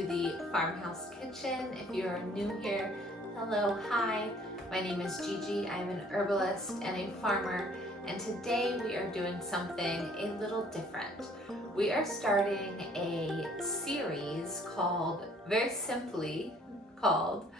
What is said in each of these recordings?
to the Farmhouse Kitchen. If you are new here, hello, hi. My name is Gigi. I'm an herbalist and a farmer, and today we are doing something a little different. We are starting a series called, very simply called,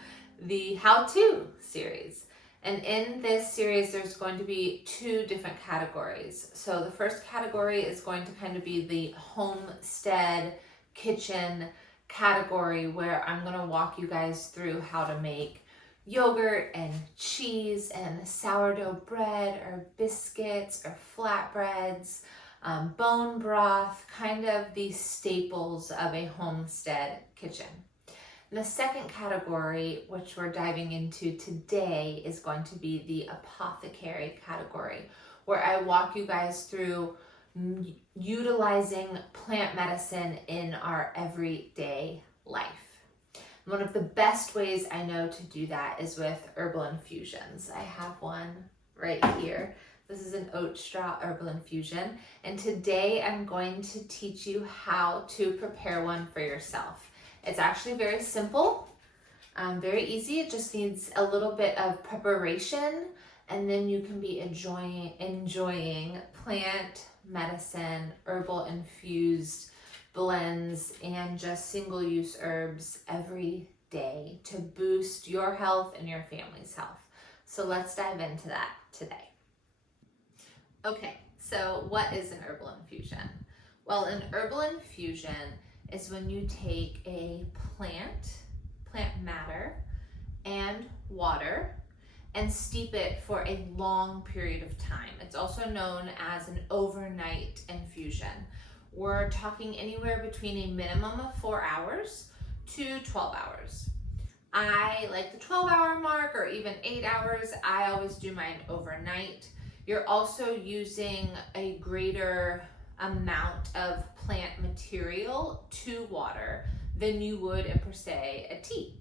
the How-To series. And in this series, there's going to be two different categories. So the first category is going to kind of be the homestead kitchen category, where I'm going to walk you guys through how to make yogurt and cheese and sourdough bread or biscuits or flatbreads, bone broth, kind of the staples of a homestead kitchen. And the second category, which we're diving into today, is going to be the apothecary category, where I walk you guys through utilizing plant medicine in our everyday life. One of the best ways I know to do that is with herbal infusions. I have one right here. This is an oat straw herbal infusion, and today I'm going to teach you how to prepare one for yourself. It's actually very simple, very easy. It just needs a little bit of preparation, and then you can be enjoying plant medicine, herbal infused blends, and just single-use herbs every day to boost your health and your family's health. So let's dive into that today. Okay, so what is an herbal infusion? Well, an herbal infusion is when you take a plant matter, and water, and steep it for a long period of time. It's also known as an overnight infusion. We're talking anywhere between a minimum of 4 hours to 12 hours. I like the 12-hour mark, or even 8 hours. I always do mine overnight. You're also using a greater amount of plant material to water than you would in, per se, a tea.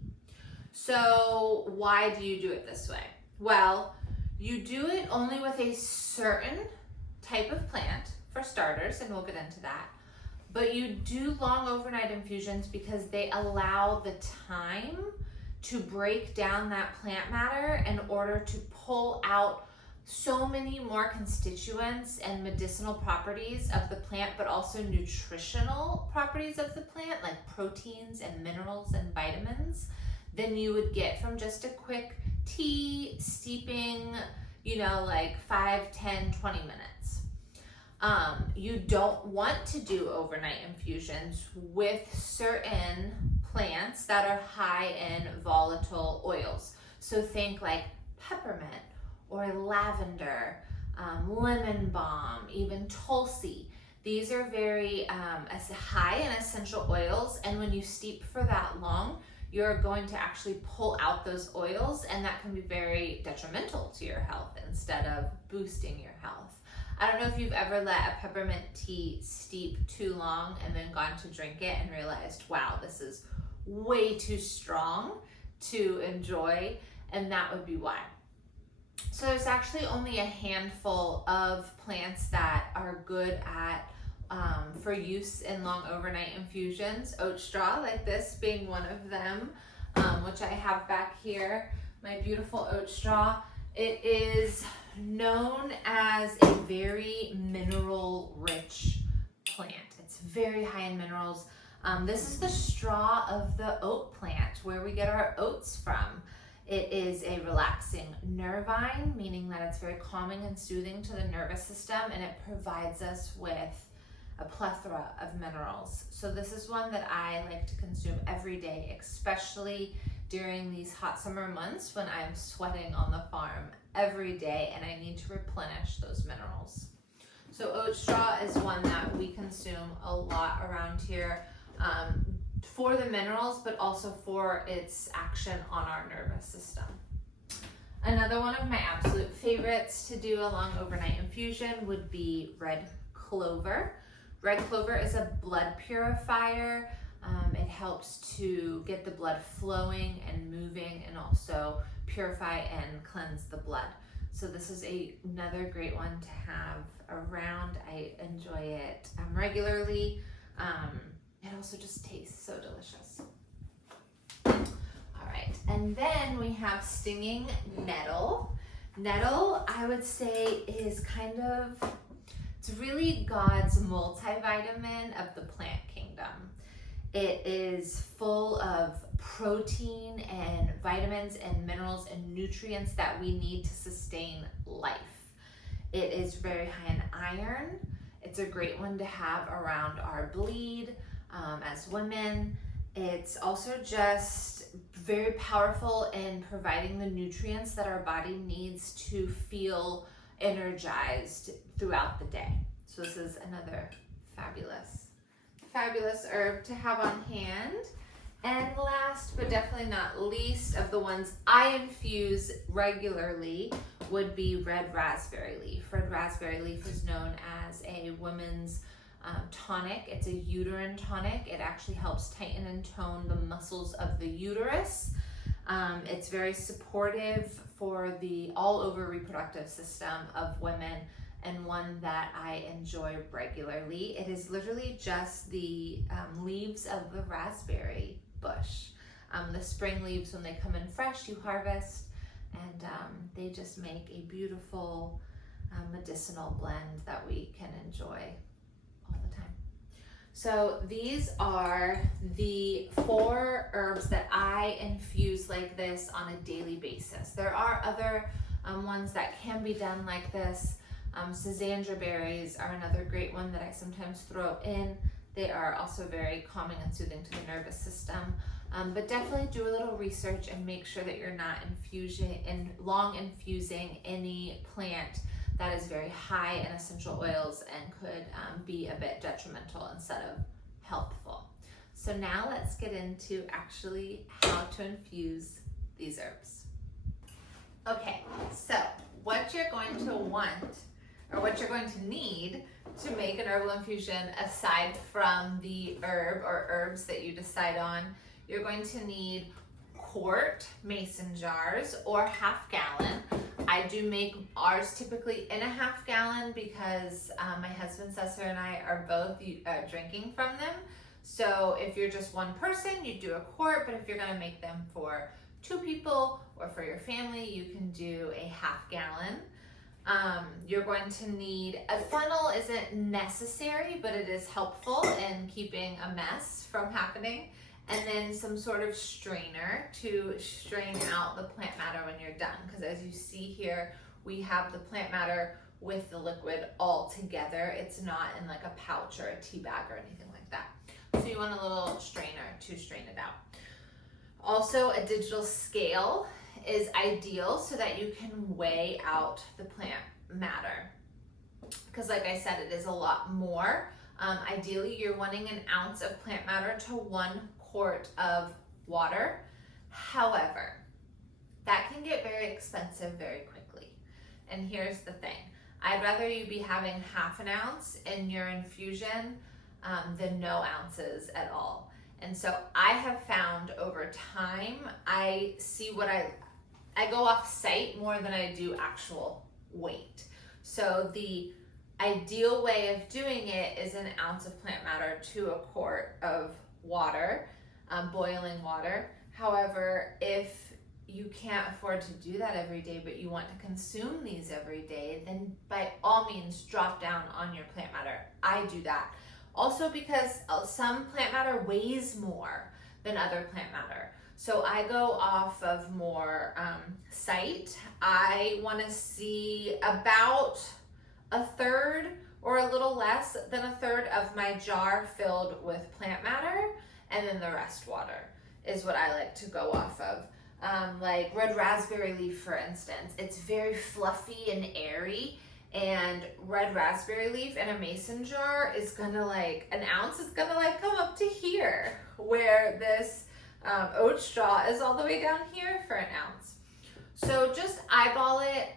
So why do you do it this way? Well, you do it only with a certain type of plant, for starters, and we'll get into that. But you do long overnight infusions because they allow the time to break down that plant matter in order to pull out so many more constituents and medicinal properties of the plant, but also nutritional properties of the plant, like proteins and minerals and vitamins, than you would get from just a quick tea steeping, like 5, 10, 20 minutes. You don't want to do overnight infusions with certain plants that are high in volatile oils. So think like peppermint or lavender, lemon balm, even tulsi. These are very high in essential oils, and when you steep for that long, you're going to actually pull out those oils, and that can be very detrimental to your health instead of boosting your health. I don't know if you've ever let a peppermint tea steep too long and then gone to drink it and realized, wow, this is way too strong to enjoy, and that would be why. So there's actually only a handful of plants that are good at for use in long overnight infusions. Oat straw, like this, being one of them, which I have back here, my beautiful oat straw. It is known as a very mineral-rich plant. It's very high in minerals. This is the straw of the oat plant, where we get our oats from. It is a relaxing nervine, meaning that it's very calming and soothing to the nervous system, and it provides us with a plethora of minerals. So this is one that I like to consume every day, especially during these hot summer months when I'm sweating on the farm every day and I need to replenish those minerals. So oat straw is one that we consume a lot around here, for the minerals, but also for its action on our nervous system. Another one of my absolute favorites to do a long overnight infusion would be red clover. Red clover is a blood purifier. It helps to get the blood flowing and moving, and also purify and cleanse the blood. So this is another great one to have around. I enjoy it regularly. it also just tastes so delicious. All right, and then we have stinging nettle. Nettle, I would say, is kind of, it's really God's multivitamin of the plant kingdom. It is full of protein and vitamins and minerals and nutrients that we need to sustain life. It is very high in iron. It's a great one to have around our bleed as women. It's also just very powerful in providing the nutrients that our body needs to feel energized throughout the day. So this is another fabulous herb to have on hand. And last but definitely not least of the ones I infuse regularly would be red raspberry leaf. Red raspberry leaf is known as a woman's tonic. It's a uterine tonic. It actually helps tighten and tone the muscles of the uterus. It's very supportive for the all over reproductive system of women, and one that I enjoy regularly. It is literally just the leaves of the raspberry bush. The spring leaves, when they come in fresh, you harvest, and they just make a beautiful medicinal blend that we can enjoy all the time. So these are the 4 herbs that I infuse like this on a daily basis. There are other ones that can be done like this. Schisandra berries are another great one that I sometimes throw in. They are also very calming and soothing to the nervous system. But definitely do a little research and make sure that you're not long infusing any plant that is very high in essential oils and could be a bit detrimental instead of helpful. So now let's get into actually how to infuse these herbs. Okay, so what you're going to want, or what you're going to need to make an herbal infusion, aside from the herb or herbs that you decide on, you're going to need quart mason jars or half-gallon. I do make ours typically in a half-gallon because my husband Cesar and I are both drinking from them. So if you're just one person, you do a quart, but if you're gonna make them for 2 people or for your family, you can do a half-gallon. You're going to need, a funnel isn't necessary, but it is helpful in keeping a mess from happening. And then some sort of strainer to strain out the plant matter when you're done. Because as you see here, we have the plant matter with the liquid all together. It's not in like a pouch or a tea bag or anything like that. So you want a little strainer to strain it out. Also, a digital scale is ideal so that you can weigh out the plant matter. Because like I said, it is a lot more. Ideally, you're wanting an ounce of plant matter to 1 quart of water. However, that can get very expensive very quickly. And here's the thing. I'd rather you be having half an ounce in your infusion than no ounces at all. And so I have found over time, I see what I go off site more than I do actual weight. So the ideal way of doing it is an ounce of plant matter to a quart of water, boiling water. However, if you can't afford to do that every day, but you want to consume these every day, then by all means drop down on your plant matter. I do that. Also because some plant matter weighs more than other plant matter. So I go off of more site. I want to see about 1/3 or a little less than 1/3 of my jar filled with plant matter, and then the rest water is what I like to go off of. Like red raspberry leaf, for instance, it's very fluffy and airy, and red raspberry leaf in a mason jar is gonna like, an ounce is gonna like come up to here, where this oat straw is all the way down here for an ounce. So just eyeball it,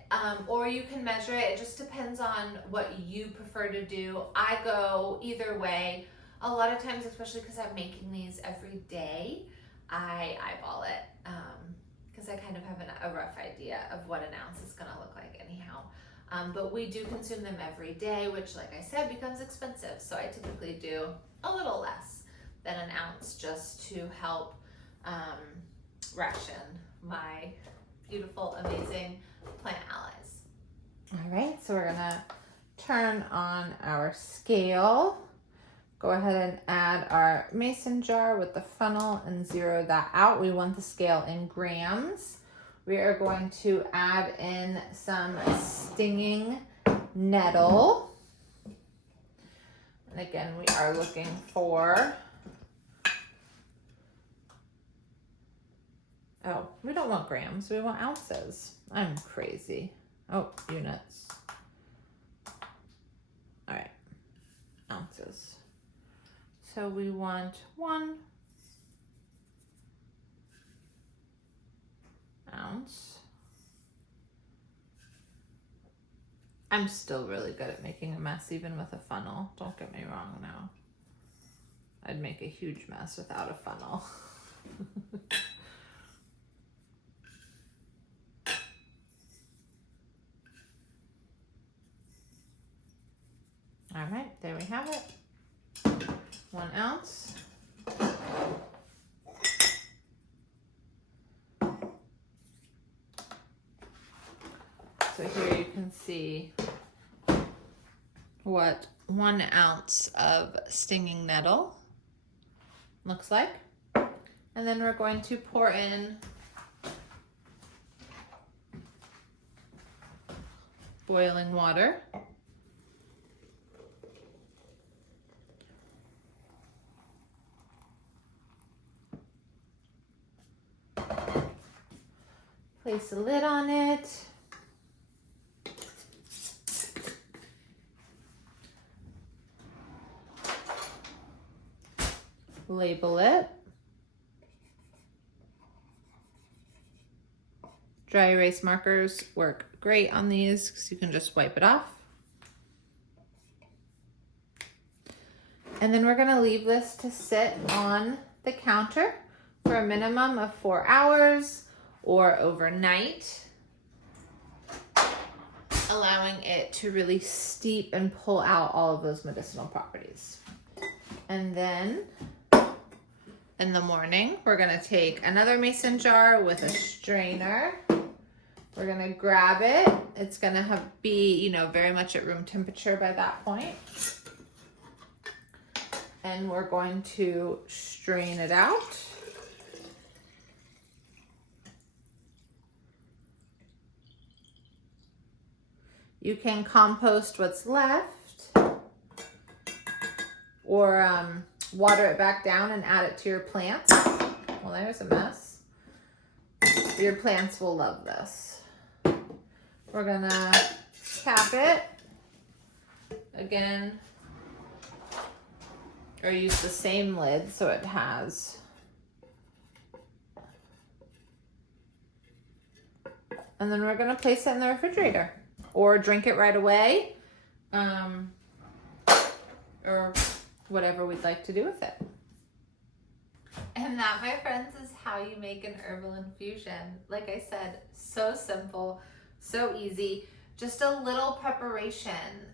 or you can measure it. It just depends on what you prefer to do. I go either way. A lot of times, especially because I'm making these every day, I eyeball it because I kind of have a rough idea of what an ounce is gonna look like anyhow. But we do consume them every day, which like I said, becomes expensive. So I typically do a little less than an ounce just to help ration my beautiful, amazing plant allies. All right, so we're gonna turn on our scale. Go ahead and add our mason jar with the funnel and zero that out. We want the scale in grams. We are going to add in some stinging nettle. And again, we are looking for, oh, we don't want grams, we want ounces. I'm crazy. Oh, units. All right, ounces. So we want 1 ounce. I'm still really good at making a mess even with a funnel. Don't get me wrong now. I'd make a huge mess without a funnel. All right, there we have it. 1 ounce. So here you can see what 1 ounce of stinging nettle looks like. And then we're going to pour in boiling water. Place a lid on it. Label it. Dry erase markers work great on these because you can just wipe it off. And then we're going to leave this to sit on the counter for a minimum of 4 hours or overnight, allowing it to really steep and pull out all of those medicinal properties. And then in the morning, we're gonna take another mason jar with a strainer. We're gonna grab it. It's gonna be, very much at room temperature by that point. And we're going to strain it out. You can compost what's left or water it back down and add it to your plants. Well, there's a mess. Your plants will love this. We're gonna cap it again, or use the same lid so it has and then we're gonna place it in the refrigerator or drink it right away, or whatever we'd like to do with it. And that, my friends, is how you make an herbal infusion. Like I said, so simple, so easy. Just a little preparation,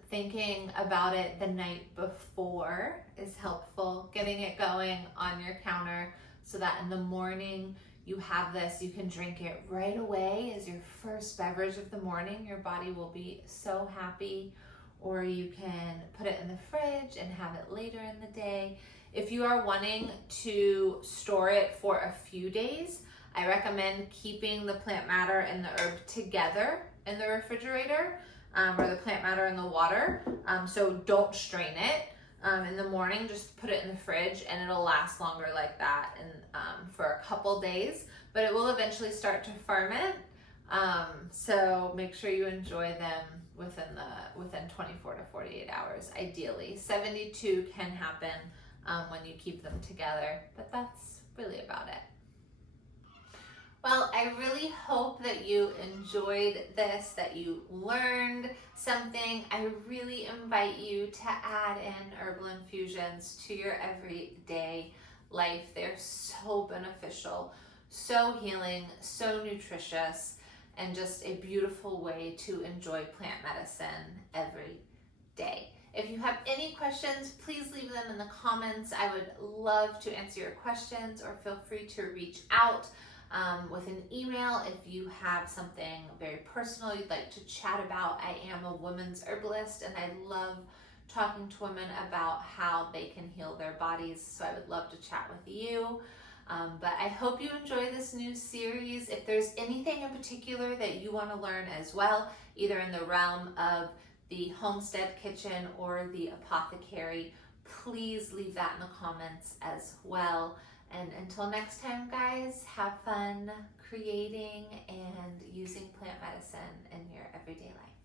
thinking about it the night before is helpful. Getting it going on your counter so that in the morning you have this, you can drink it right away as your first beverage of the morning. Your body will be so happy. Or you can put it in the fridge and have it later in the day. If you are wanting to store it for a few days, I recommend keeping the plant matter and the herb together in the refrigerator, or the plant matter and the water. So don't strain it. In the morning, just put it in the fridge and it'll last longer like that and for a couple days, but it will eventually start to ferment. So make sure you enjoy them within 24 to 48 hours, ideally. 72 can happen when you keep them together, but that's really about it. Well, I really hope that you enjoyed this, that you learned something. I really invite you to add in herbal infusions to your everyday life. They're so beneficial, so healing, so nutritious, and just a beautiful way to enjoy plant medicine every day. If you have any questions, please leave them in the comments. I would love to answer your questions, or feel free to reach out with an email if you have something very personal you'd like to chat about. I am a women's herbalist and I love talking to women about how they can heal their bodies, so I would love to chat with you. But I hope you enjoy this new series. If there's anything in particular that you want to learn as well, either in the realm of the homestead kitchen or the apothecary, please leave that in the comments as well. And until next time, guys, have fun creating and using plant medicine in your everyday life.